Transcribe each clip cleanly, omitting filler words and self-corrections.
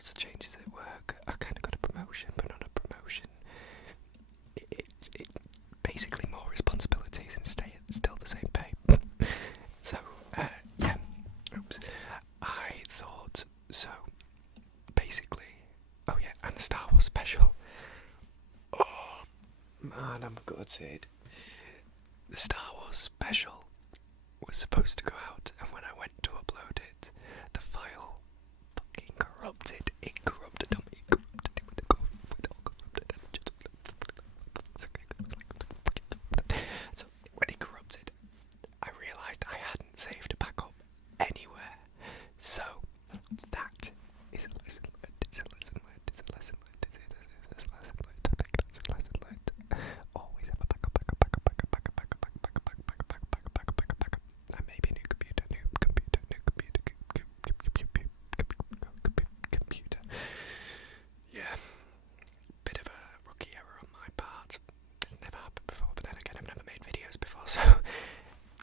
lots of changes at work. I kind of got a promotion, but not a promotion. It's basically more responsibilities and still the same pay. So, yeah. Oops. I thought, so, basically, oh yeah, and the Star Wars special. Oh, man, I'm gutted. The Star Wars special was supposed to go out, and when I went to upload it, the file fucking corrupted. It corrupted on me. So when it corrupted, I realised I hadn't saved a backup anywhere. So that is a lesson learned. It's a lesson learned. It's a lesson learned. It's a lesson learned. I think that's a lesson learned. Always have a backup. And maybe a new computer. Yeah, bit of a rookie error on my part. It's never happened before, but then again, I've never made videos before, so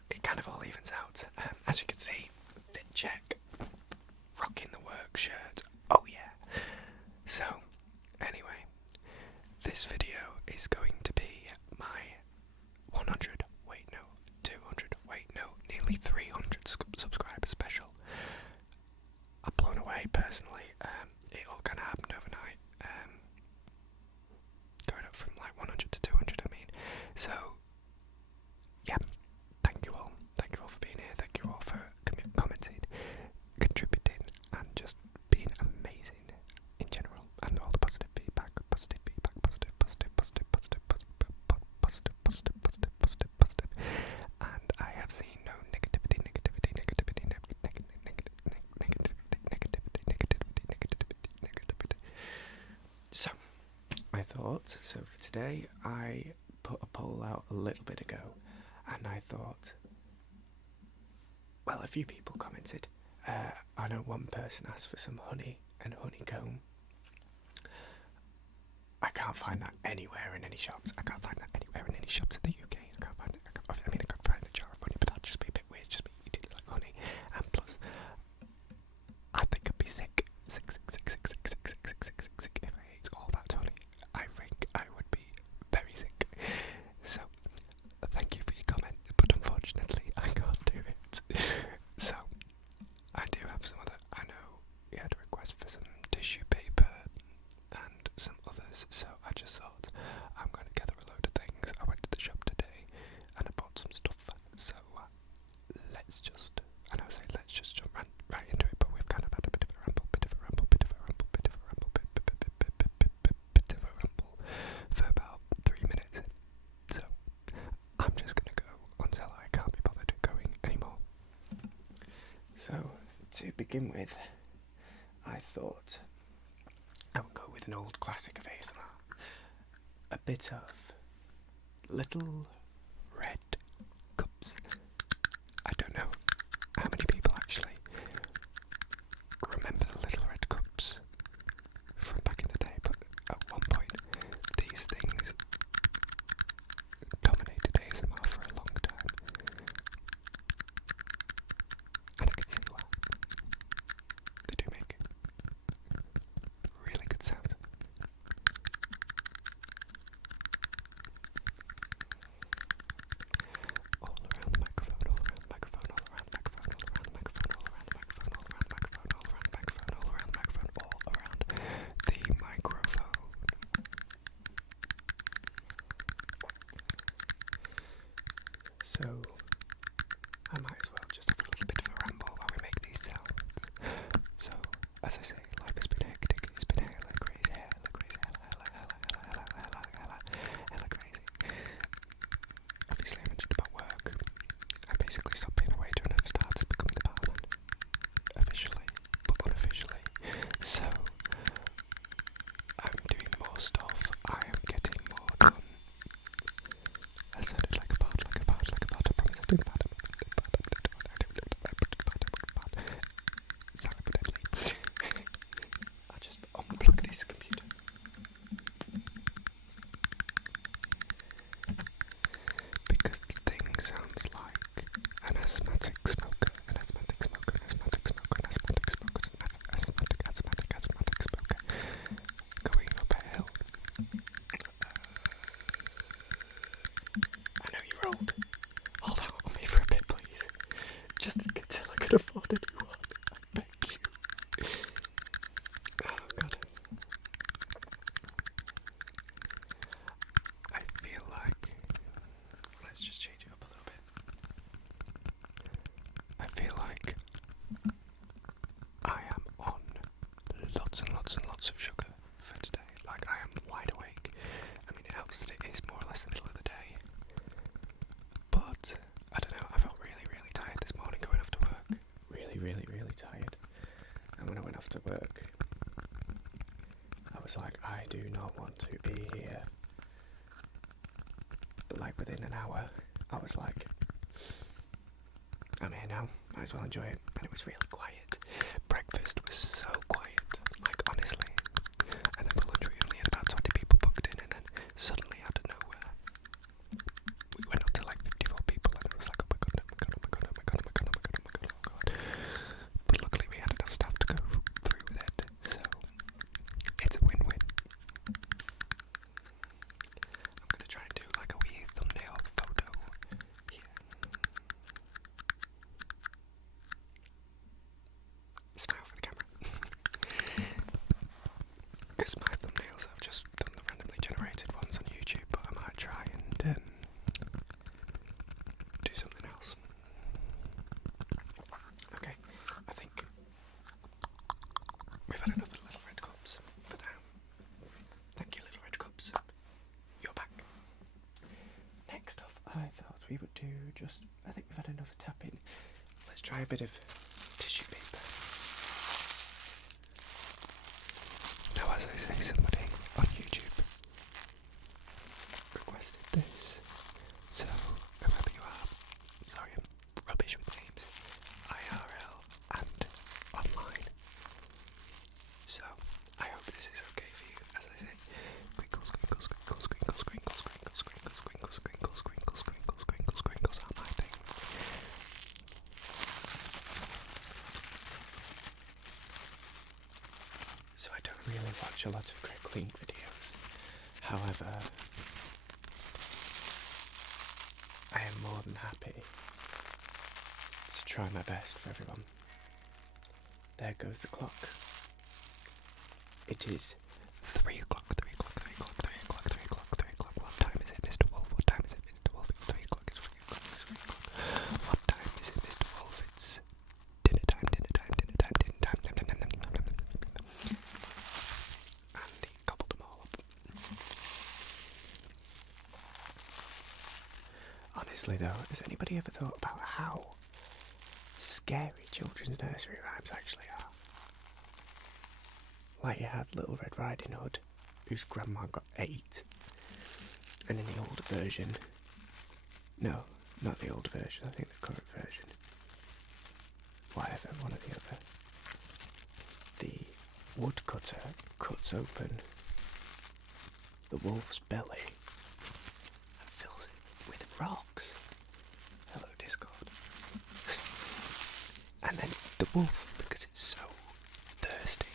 it kind of all evens out. As you can see, fit check, rocking the work shirt. Oh yeah. So, anyway, this video is going to be my 100, nearly 300 subscriber special. I'm blown away personally. It all kind of happened overnight. Going up from like 100 to 200, I mean. So, yeah, thank you all. Thank you all for being here. Thank you all for commenting, contributing, and just being amazing in general. And all the positive feedback. Positive. And I have seen no negativity. So, I thought, so for today, I put a poll out a little bit ago, and I thought, well, a few people commented. I know one person asked for some honey and honeycomb. I can't find that anywhere in any shops. I can't find that anywhere in any shops in the UK. I can't find it. I mean, I could find a jar of honey, but that'd just be a bit weird. Just be eating like honey. And plus, I think I'd be sick. Sick if I ate all that honey. I think I would be very sick. So, thank you for your comment, but unfortunately, I can't do it. So, I do have some other. I know you had a request for some tissue paper and some others, so I just thought I'm going to gather a load of things. I went to the shop today and I bought some stuff, so let's just jump right into it, but we've kind of had a bit of a ramble for about 3 minutes, so I'm just going to go until I can't be bothered going anymore. So, to begin with, I thought I would go with an old classic of ASMR. A bit of Little Red Cups. I don't know how many people actually remember the Little Red Cups from back in the day, but at one point these things dominated ASMR for a long time. And I can see why. They do make really good sounds. All around the microphone, all around the microphone, all around the microphone, all around the microphone, all around the microphone, all around the microphone, all around the microphone, all around the microphone, all around the microphone. So, I might as well just have a little bit of a ramble while we make these sounds. So, as I say, life has been hectic. It's been hella crazy, hella crazy. Obviously, I mentioned about work. I basically stopped being a waiter and I've started becoming the barman. Officially, but unofficially. So, I'm doing more stuff. I am getting more done. That sounded like a part. I promise I didn't part. Silent but deadly. was like, I do not want to be here. But like within an hour, I was like, I'm here now, might as well enjoy it. And it was really quiet. Breakfast was so quiet, like honestly. And then for lunch we only had about 20 people booked in, and then suddenly out of nowhere, we went up to like 54 people, and it was like, oh my god, oh my god, oh my god, oh my god, oh my god, oh my god, oh my god, oh my god. But luckily we had enough staff to go through with it, so it's a win-win. I'm going to try and do like a wee thumbnail photo here. Smile for the camera. Because my thumbnails, I've just done the randomly generated ones on YouTube, but I might try and do something else. Okay, I think we've had enough of the little red cups for now. Thank you, little red cups. You're back. Next off, I thought we would do just, I think we've had enough of tapping. Let's try a bit of tissue paper. Now, as I say, somebody on YouTube requested this. So, whoever you are, sorry, I'm rubbish with names, IRL and online. So, I hope this is okay for you, as I say. Crinkles, crinkles, crinkles, crinkles, crinkles, crinkles, crinkles, crinkles, crinkles, crinkles, crinkles, crinkles, crinkles are my thing. So I don't really watch a lot of crinkling videos. However, I am more than happy to try my best for everyone. There goes the clock. It is 3 o'clock, 3 o'clock, 3 o'clock, 3 o'clock, 3 o'clock, 3 o'clock. What time is it, Mr. Wolf? What time is it, Mr. Wolf? It's 3 o'clock, it's 3 o'clock, it's 3 o'clock. What time is it, Mr. Wolf? It's dinner time, dinner time, dinner time, dinner time. And he gobbled them all up. Honestly though, has anybody ever thought about how scary children's nursery rhymes actually are? Like you had Little Red Riding Hood, whose grandma got 8, and in the older version, no, not the older version, I think the current version, whatever, one or the other, the woodcutter cuts open the wolf's belly and fills it with rocks. Hello, Discord. And then the wolf, because it's so thirsty,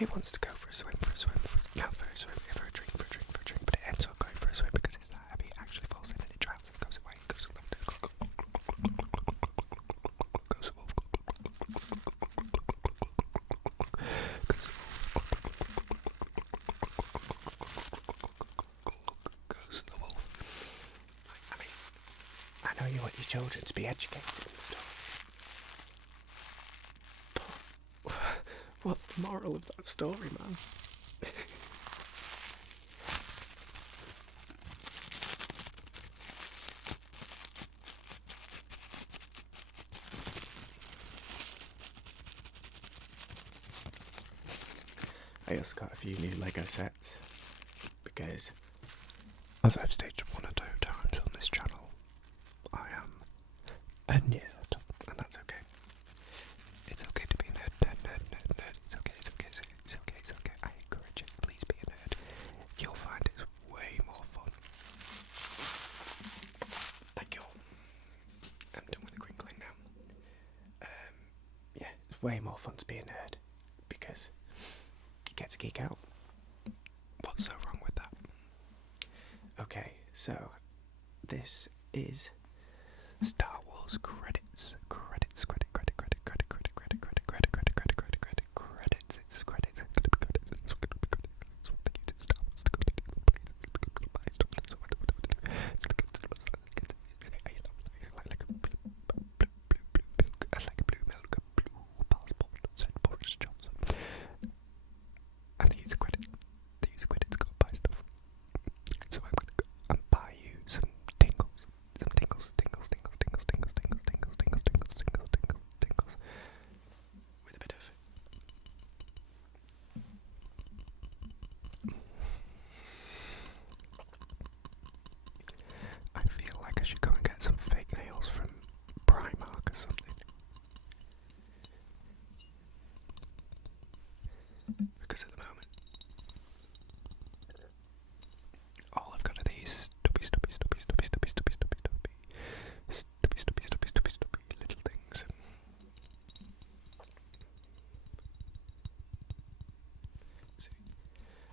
it wants to go for a swim, for a swim, for a drink, but it ends up going for a swim because it's that heavy, it actually falls in and it drowns and goes away, goes the wolf, I mean, I know you want your children to be educated and stuff, but what's the moral of that story, man? I also got a few new Lego sets because, as I've stated one or two times on this channel, I am a nerd, and that's okay. It's okay to be a nerd. It's okay. I encourage it. Please be a nerd. You'll find it's way more fun. Thank you. I'm done with the crinkling now. Yeah, it's way more fun to be a nerd because you get to geek out. What's so wrong with that? Okay, so this is Star Wars credits. It's credits. It's gonna be credits. It's gonna be credits. That's what they use in Star Wars to go to the places. They're gonna buy stuff. That's what they do. Like a blue milk, a blue passport, said Boris Johnson. And they use credits. To go buy stuff. So I'm gonna go and buy you some tingles. Some tingles.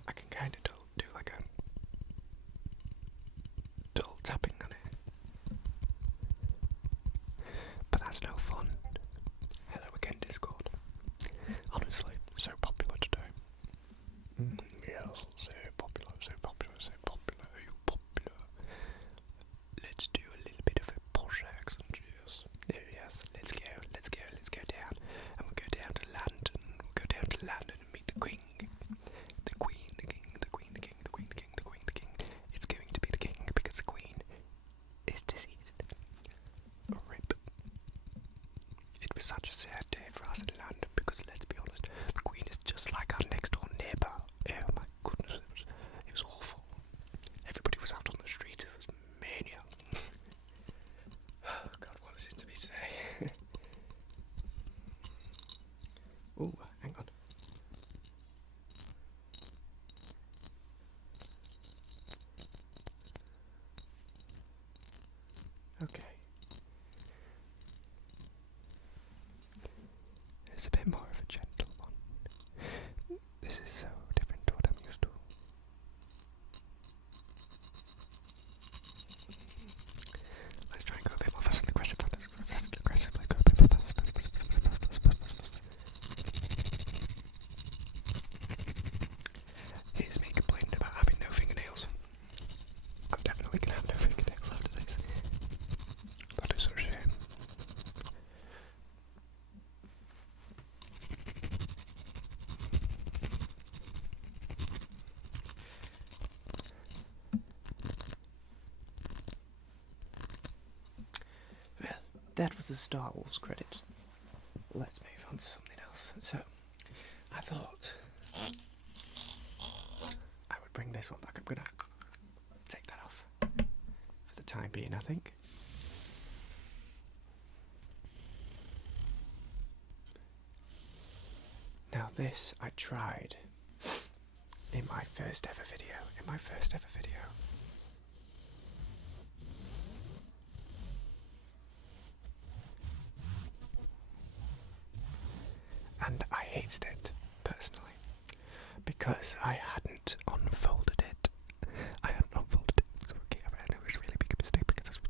I can kind of do like a dull tapping on it. But that's no fun. Hello again, Discord. Honestly, so popular today. Yes, so popular, so popular, so popular, you popular. Let's do a little bit of a posh accent, yes. Yes, let's go down. And we'll go down to London. We'll go down to London and meet the Queen. The Queen, the King, the Queen, the King, the Queen, the King, the Queen, the King. It's going to be the King because the Queen is deceased. RIP. It was such a sad day for us in London because, let's be honest, the Queen is just like our next door neighbour. Oh my goodness, it was awful. Everybody was out on the streets, it was mania. Oh God, what is it to be today? Ooh, hang on. Okay. It's a bit more of a gentle one. This is so different to what I'm used to. Let's try and go a bit more fast and aggressive. Fast and aggressively go a bit more fast. Here's me complaining about having no fingernails. I'm definitely gonna have no fingernails after this. That is a shame. Well, that was the Star Wars credit. Let's move on to something else. So, I thought I would bring this one back. I'm gonna take that off for the time being, I think. Now this I tried in my first ever video. And I hated it, personally, because I hadn't unfolded it. So okay, I know it was a really big mistake because you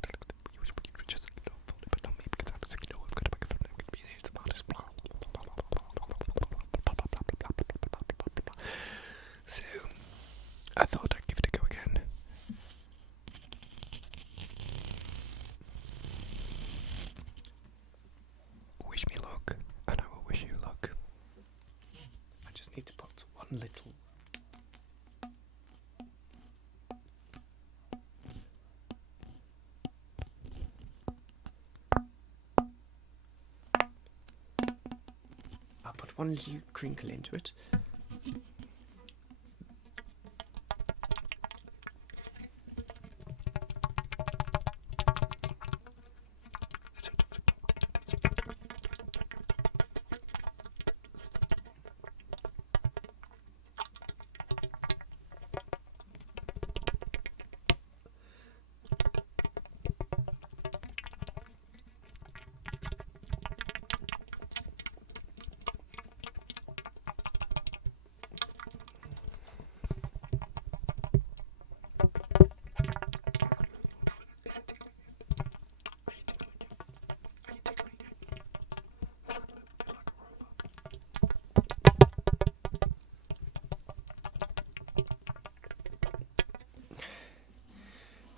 were just unfold it, but not me because I was like, no, I've got a microphone, I'm going to be the smartest. So I thought I'd give it a go again. Wish me luck, and I will wish you luck. I just need to put one little crinkle into it.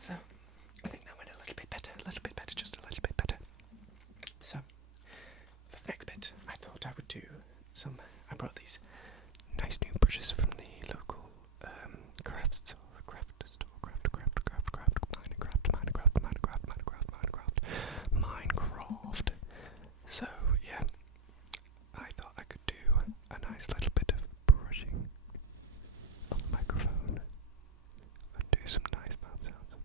So, I think that went a little bit better, just a little bit better. So, for the next bit, I thought I would do I brought these nice new brushes from the local craft store, Minecraft. So, yeah, I thought I could do a nice little bit of brushing on the microphone and do some nice mouth sounds.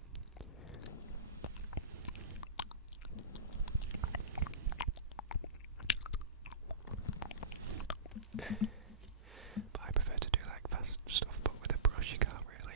But I prefer to do like fast stuff, but with a brush you can't really.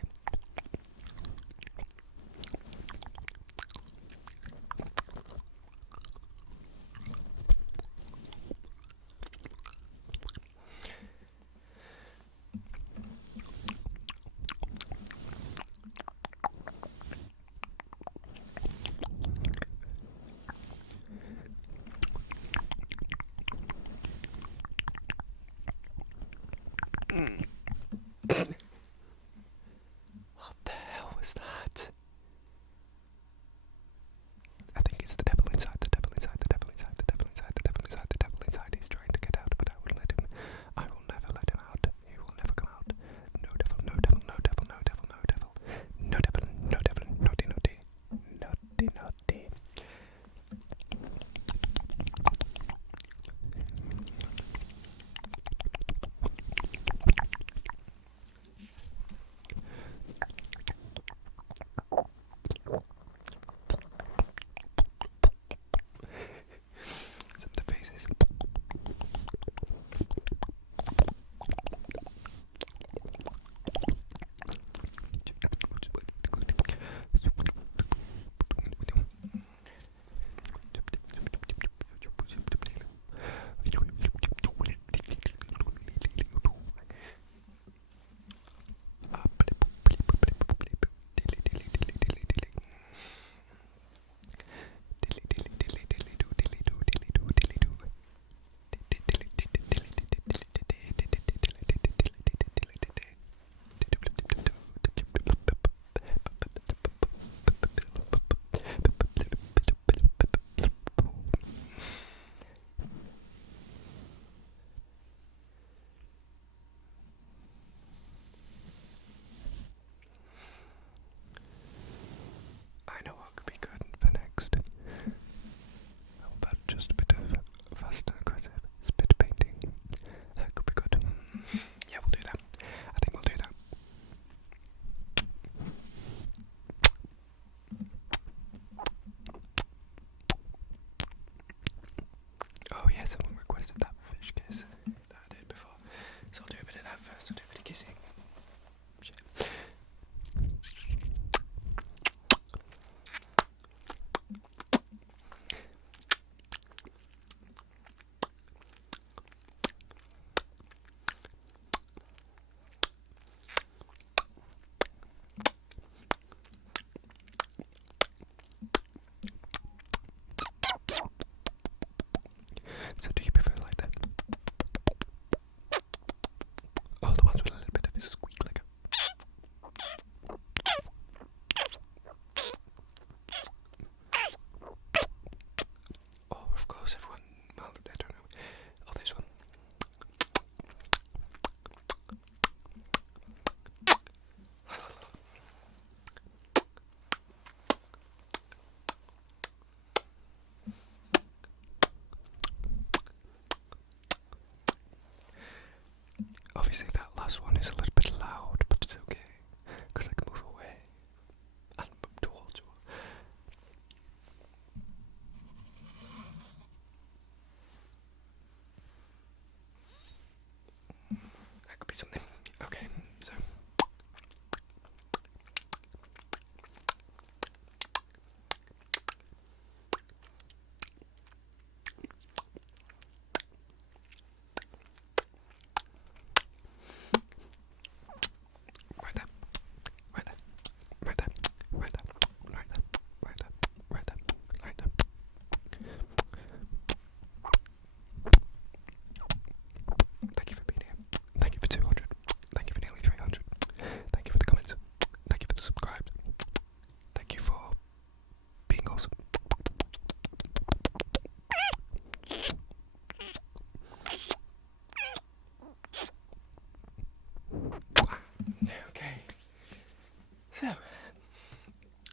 So,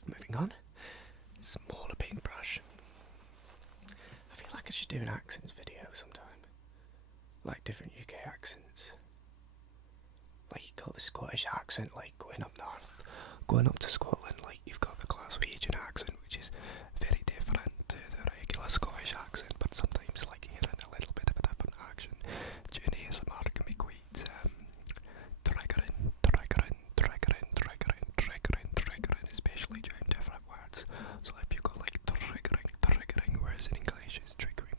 moving on. Smaller paintbrush. I feel like I should do an accents video sometime. Like different UK accents. Like you got the Scottish accent, like going up north. Going up to Scotland, like you've got the Glaswegian accent, which is very different to the regular Scottish accent, but sometimes like hearing a little bit of a different accent during ASMR can be quite triggering, especially during different words. So if you got like triggering, whereas in English it's triggering,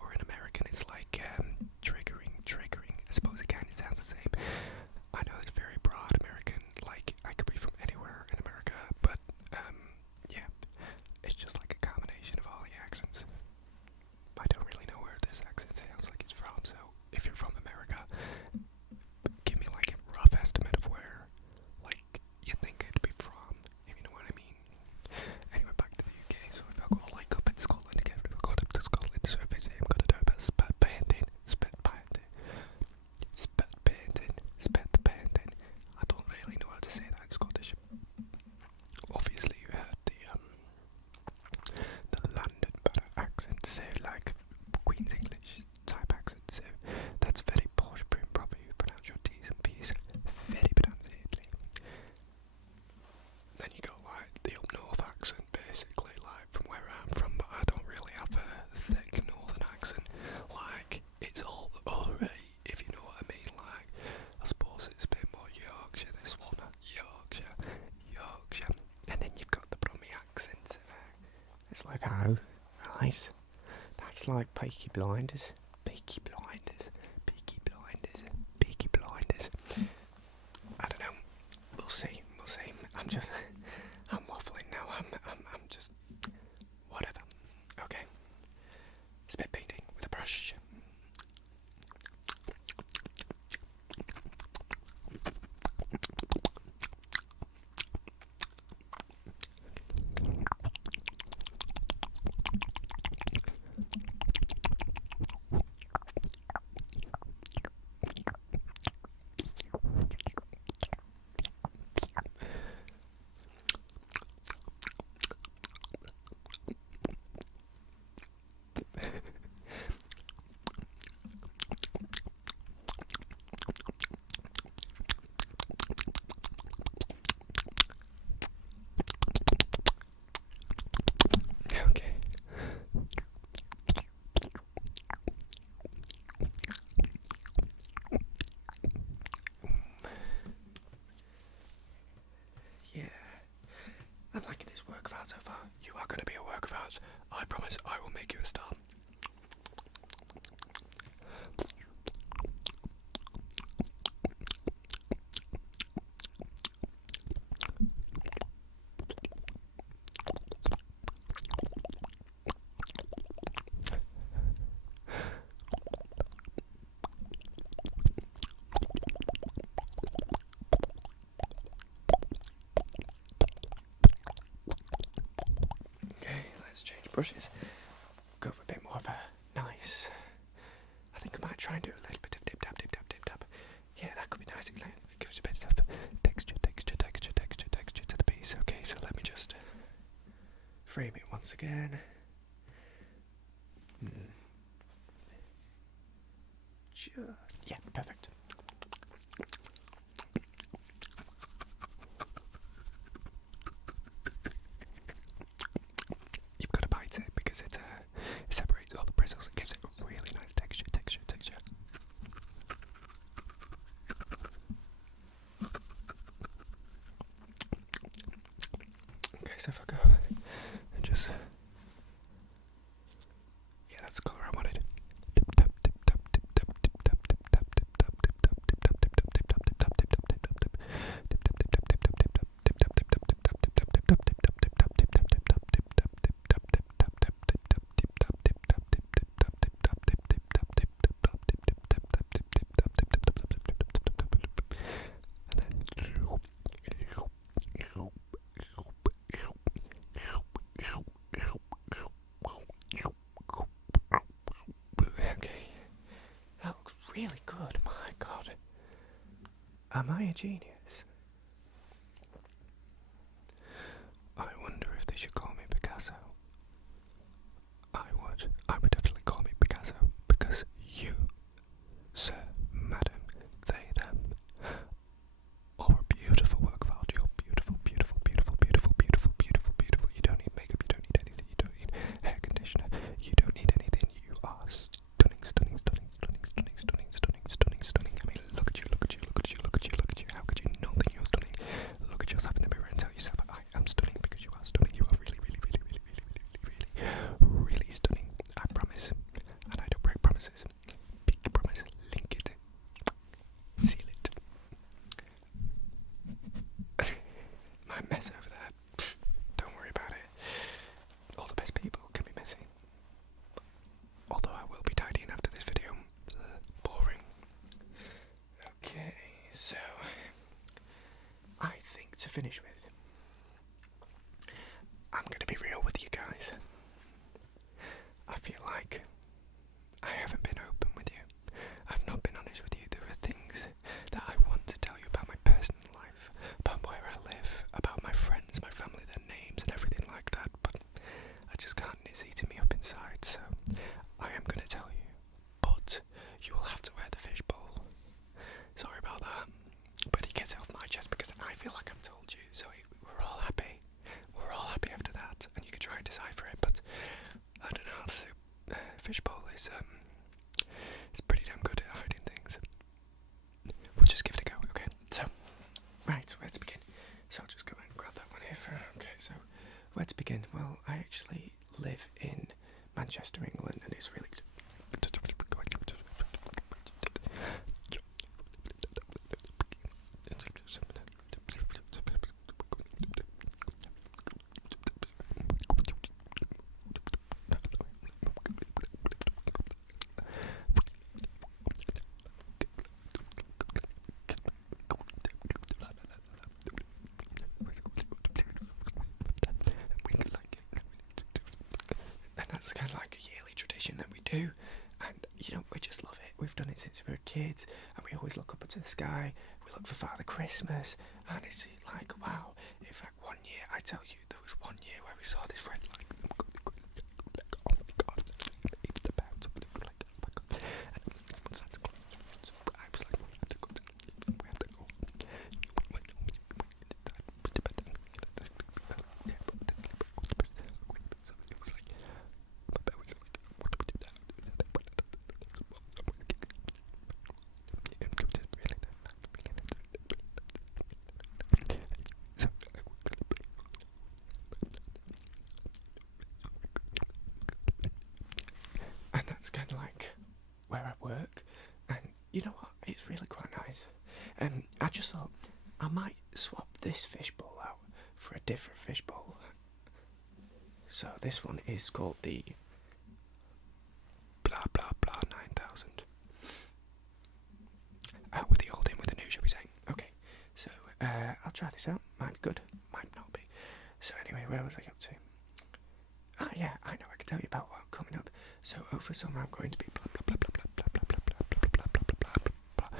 or in American it's like triggering. I suppose again it sounds the same. I know it's very broad American, like I could be from anywhere in America, but yeah, it's just like a combination of all the accents. I don't really know where this accent sounds like it's from, so if you're from America, give me like a rough estimate of where like you think it'd be from, if you know what I mean. Anyway, back to the UK. So if I go like up in Scotland again, if I go up to Scotland, so if I say I'm gonna do a bit of spit painting. I don't really know how to say that in Scottish. Obviously you heard the London borough accent, so like Queen's English type accent, so that's very posh, prim proper. You pronounce your T's and P's very pronunciately. Then you got like the up north accent, basically like from where I'm from, but I don't really have a thick northern accent. Like it's all alright, if you know what I mean. Like I suppose it's a bit more Yorkshire, this one. Yorkshire. And then you've got the Brummie accent. It's like, oh, right. That's like Peaky Blinders. I don't know. We'll see. I'm waffling now. I'm just, whatever. Okay. Spit painting with a brush. Okay. Yeah. I'm liking this work of art so far. You are going to be a work of art. I promise I will make you a star. Let's change brushes. Go for a bit more of a nice. I think I might try and do a little bit of dip tap. Yeah, that could be nice. It gives a bit of texture to the piece. Okay, so let me just frame it once again. Yeah, perfect. You've got to bite it because it separates all the bristles. It gives it a really nice texture. Okay, so if I go and just, yeah, that's the colour I wanted. Really good, my god. Am I a genius? So, I think to finish with, I'm going to be real with you guys. I feel like I haven't been open with you. I've not been honest with you. There are things that I want to tell you about my personal life, about where I live, about my friends, my family, their names and everything like that, but I just can't, it's eating me up inside, so I am going to tell you. But you will have to wear the fishbowl. Sorry about that. But he gets it off my chest because I feel like I've told you, so we're all happy. We're all happy after that, and you can try and decipher it, but I don't know, fishbowl is it's pretty damn good at hiding things. We'll just give it a go, okay? So, right, where to begin? So I'll just go and grab that one here for, okay, so where to begin? Well, I actually live in Manchester, England, and it's really that's kind of like a yearly tradition that we do, and you know, we just love it. We've done it since we were kids, and we always look up into the sky. We look for Father Christmas, and it's like, wow. In fact, one year, I tell you, there was one year where we saw this red light. Oh my god, it's the bounce. Like, oh my god. And Santa Claus. So I was like, we have to go. Yeah, but so it was like, but we were like, what do we do now? And that's kind of like where I work, and you know what? It's really quite nice. I just thought I might swap this fishbowl out for a different fishbowl. So this one is called the blah blah blah 9000. Out with the old, in with the new, shall we say? Okay, so I'll try this out. Might be good, might not be. So anyway, where was I up to? Ah, yeah, I know. I can tell you about what coming up. So over summer, I'm going to be blah blah blah blah blah blah blah blah blah blah blah blah blah blah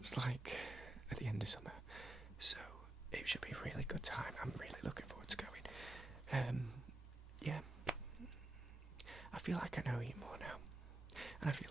It's like at the end of summer, so it should be a really good time. I'm really looking forward to going. Yeah, I feel like I know you more now, and I feel